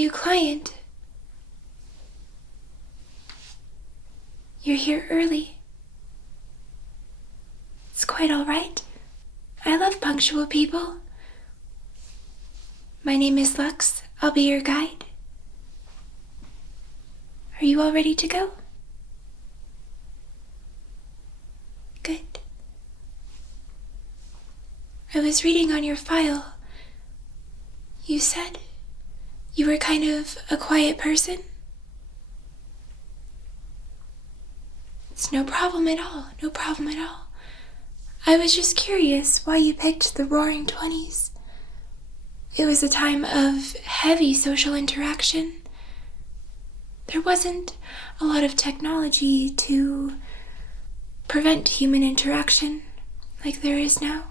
new client. You're here early. It's quite all right. I love punctual people. My name is Lux. I'll be your guide. Are you all ready to go? Good. I was reading on your file. You said you were kind of a quiet person. It's no problem at all, no problem at all. I was just curious why you picked the Roaring 20s. It was a time of heavy social interaction. There wasn't a lot of technology to prevent human interaction like there is now.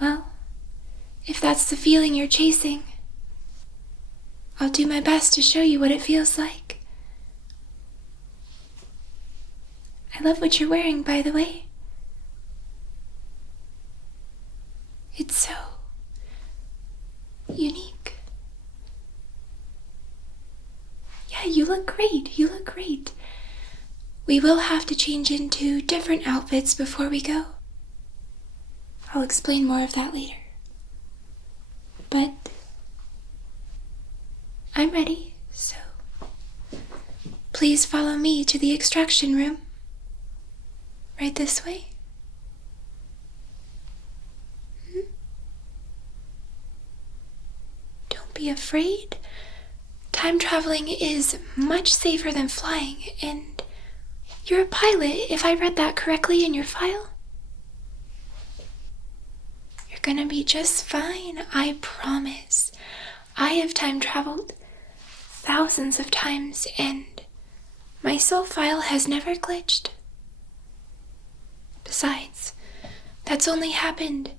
Well, if that's the feeling you're chasing, I'll do my best to show you what it feels like. I love what you're wearing, by the way. It's so unique. Yeah, you look great. You look great. We will have to change into different outfits before we go. I'll explain more of that later. But I'm ready, so please follow me to the extraction room. Right this way. Don't be afraid. Time traveling is much safer than flying, and you're a pilot, if I read that correctly in your file. You're gonna be just fine, I promise. I have time traveled thousands of times, and my soul file has never glitched. Besides, that's only happened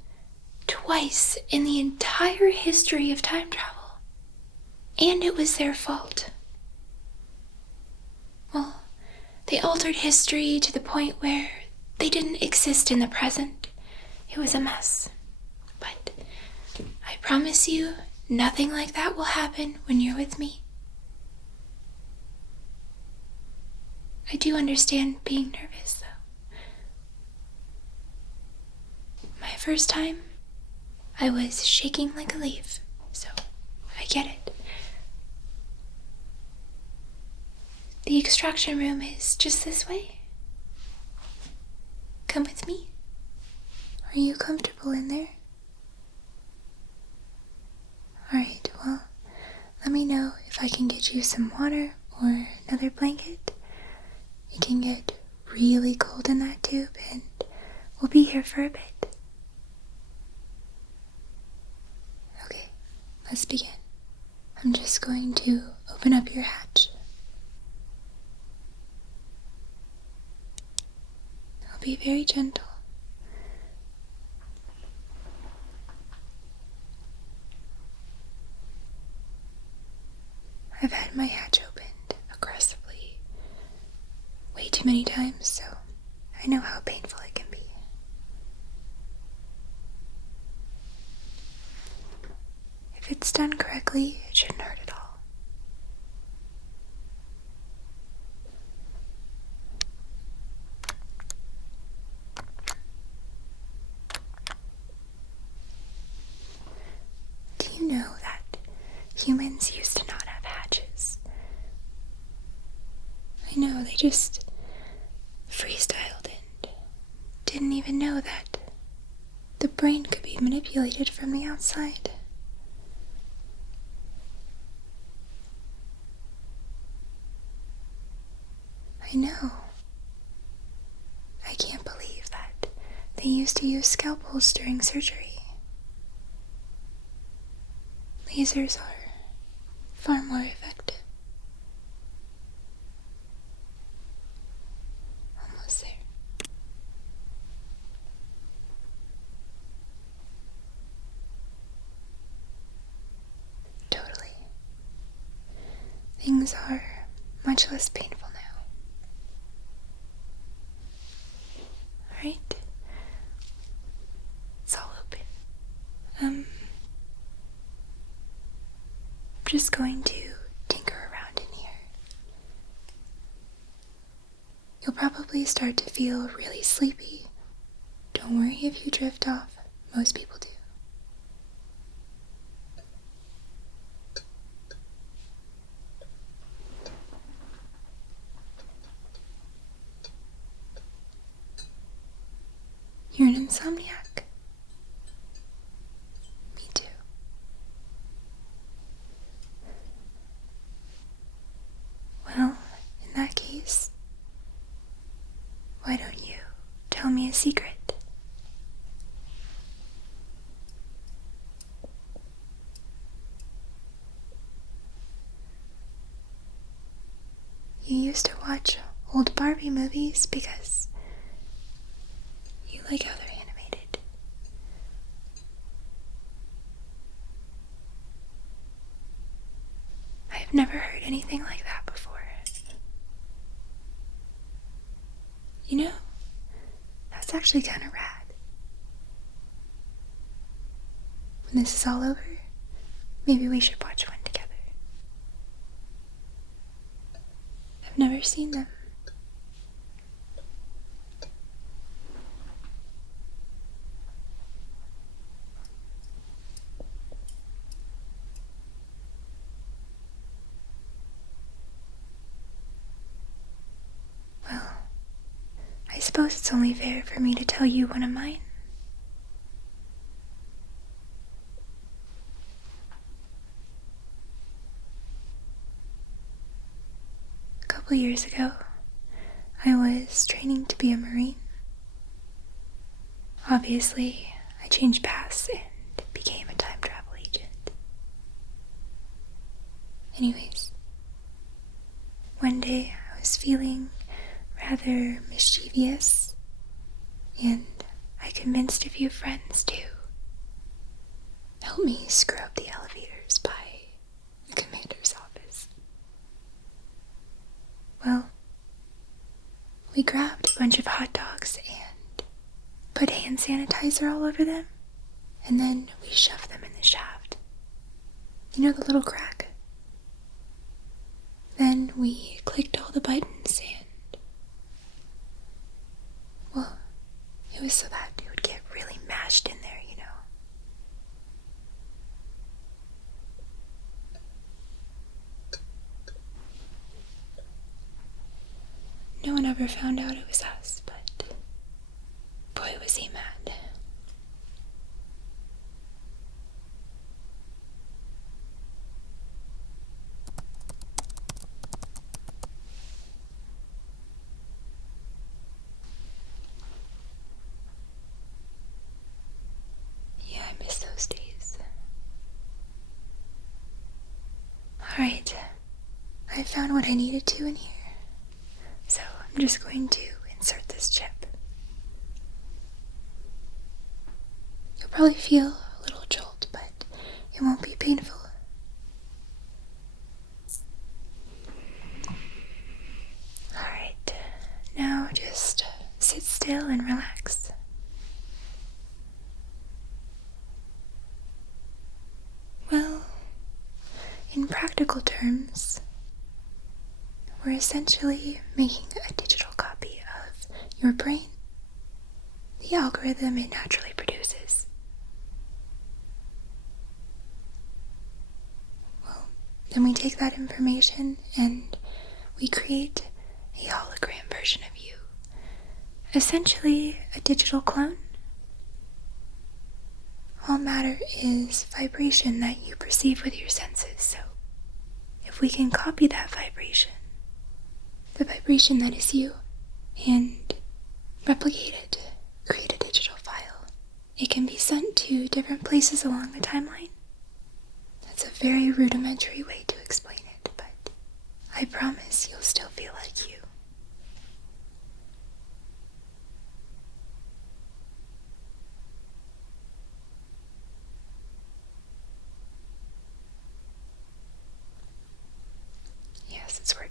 twice in the entire history of time travel. And it was their fault. Well, they altered history to the point where they didn't exist in the present. It was a mess. But I promise you, nothing like that will happen when you're with me. I do understand being nervous, though. My first time, I was shaking like a leaf, so I get it. The extraction room is just this way. Come with me. Are you comfortable in there? Alright, well, let me know if I can get you some water or another blanket. It can get really cold in that tube, and we'll be here for a bit. Okay, let's begin. I'm just going to open up your hatch. I'll be very gentle. I've had my hatch opened aggressively way too many times, so I know how painful it can be. If it's done correctly, it shouldn't hurt at all. Do you know that humans used to not have hatches? I know, they just freestyled and didn't even know that the brain could be manipulated from the outside. I know. I can't believe that they used to use scalpels during surgery. Lasers are far more effective. Almost there. Totally. Things are much less painful now. Alright? just going to tinker around in here. You'll probably start to feel really sleepy. Don't worry if you drift off. Most people do. You're an insomniac. Me too. Well, in that case, why don't you tell me a secret? You used to watch old Barbie movies because you like how they're animated. I've never heard anything like that before. You know, that's actually kind of rad. When this is all over, maybe we should watch one together. I've never seen them. Well, I suppose it's only fair for me to tell you one of mine. A couple years ago, I was training to be a Marine. Obviously, I changed paths and became a time travel agent. Anyways, one day I was feeling rather mischievous, and I convinced a few friends to help me screw up the elevators by the commander's office. Well, we grabbed a bunch of hot dogs and put hand sanitizer all over them, and then we shoved them in the shaft. You know the little crack? Then we clicked all the buttons and, well, it was so that it would get really mashed in there, you know. No one ever found out it was us, but boy was he mad. Yeah, I miss those days. Alright, I found what I needed to in here. So I'm just going to insert this chip. You'll probably feel a little jolt, but it won't be painful. Alright, now just sit still and relax. Well, in practical terms, we're essentially making a digital copy of your brain, the algorithm it naturally produces. Well, then we take that information and we create a hologram version of you, essentially a digital clone. All matter is vibration that you perceive with your senses, so if we can copy that vibration, the vibration that is you, and replicate it, create a digital file, it can be sent to different places along the timeline. That's a very rudimentary way to explain it, but I promise you'll still feel like you. Yes, it's working.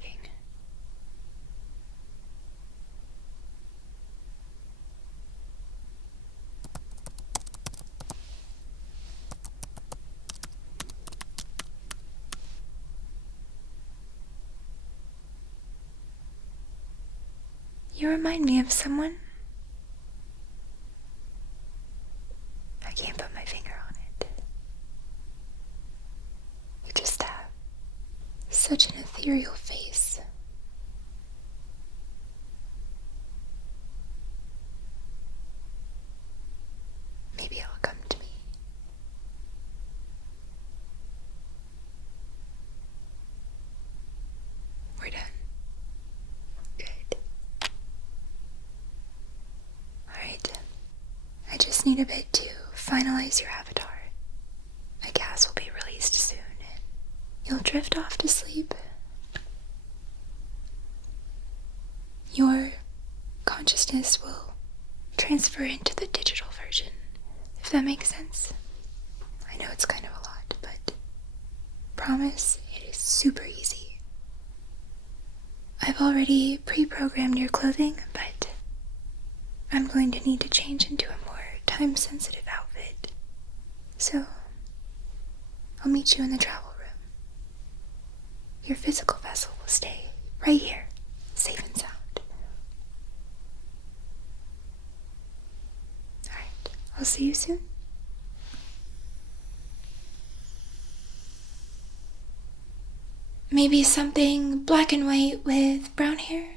You remind me of someone. I can't put my finger on it. You just have such an ethereal face. Maybe it'll come to me. We're done. Good. Alright. I just need a bit to finalize your avatar. A gas will be released soon, and you'll drift off to sleep. Your consciousness will transfer into the digital version, if that makes sense. I know it's kind of a lot, but promise it is super easy. I've already pre-programmed your clothing, but I'm going to need to change into a more time-sensitive outfit. So, I'll meet you in the travel room. Your physical vessel will stay right here, safe and sound. Alright, I'll see you soon. Maybe something black and white with brown hair?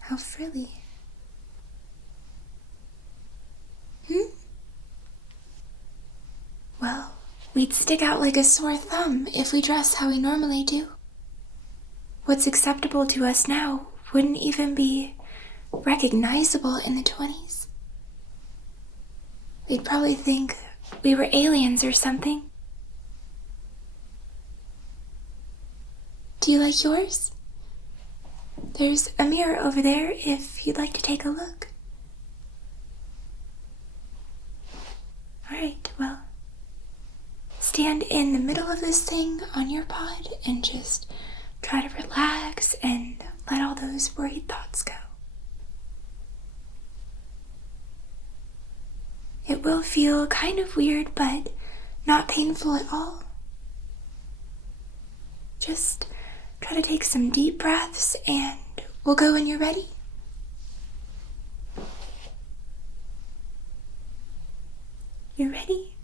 How frilly. Well, we'd stick out like a sore thumb if we dress how we normally do. What's acceptable to us now wouldn't even be recognizable in the 20s. They'd probably think we were aliens or something. Do you like yours? There's a mirror over there if you'd like to take a look. Alright, well, stand in the middle of this thing on your pod and just try to relax and let all those worried thoughts go. It will feel kind of weird, but not painful at all. Just try to take some deep breaths and we'll go when you're ready. You ready?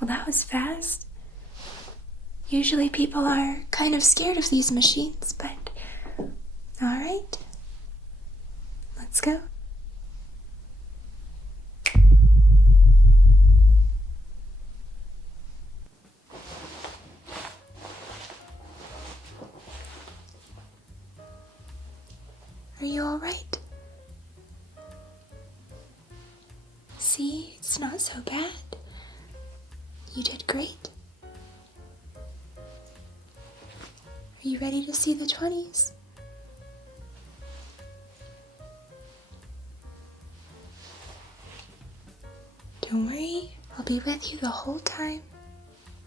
Well, that was fast. Usually people are kind of scared of these machines, but alright. Let's go. Are you alright? See, it's not so bad. You did great. Are you ready to see the 20s? Don't worry, I'll be with you the whole time.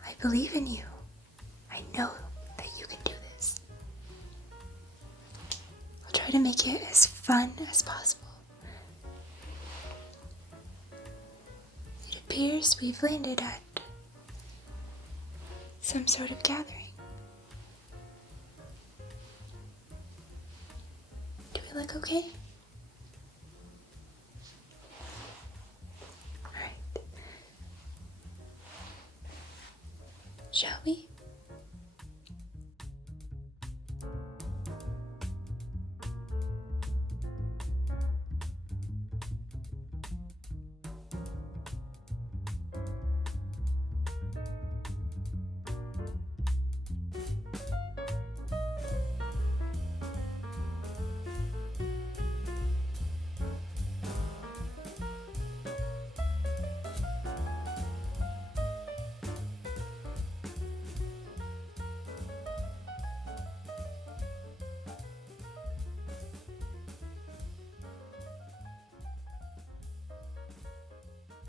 I believe in you. I know that you can do this. I'll try to make it as fun as possible. It appears we've landed at some sort of gathering. Do we look okay? Alright. Shall we?